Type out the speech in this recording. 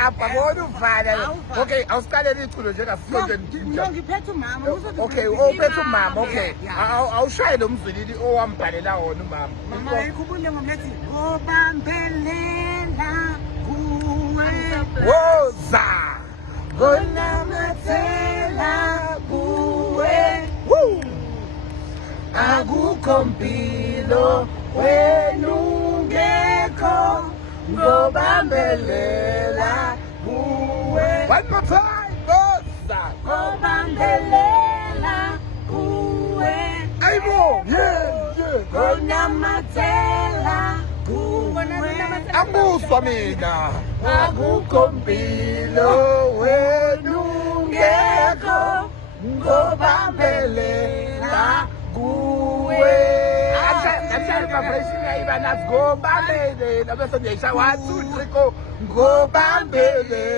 lapha bona uvala. Okay, awusiqalele iculo nje No, ngiphethe umama. Okay, uphethe umama. Okay. Awushaye lo mzwilili owambhalela wona umama. Mama yayikhumbule ngomlethi obambelela kuwe. Woza. Gonamathela kuwe. Woo. Akukho mpilo wena ungekho ngobambelela kuwe. One more time, Woza. Obambelela kuwe. Ayibo. Yeah. Gonamathela kuwe. Anguswa mina. Akukho mpilo wena ungekho ngobambelela kuwe. Actually, vibration yayiba nathi ngobambelela bese ngiyayisha 1 2 3 go ngobambelela.